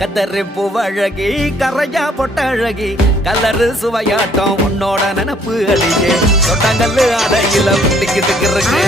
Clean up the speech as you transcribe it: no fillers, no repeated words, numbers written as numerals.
கத்தரி பூவழகி கரையா பொட்டழகி கலரு சுவையாட்டம் உன்னோட நினப்பு அடியே தொட்டங்கல்லு அடையில முட்டிக்கிட்டு இருக்கு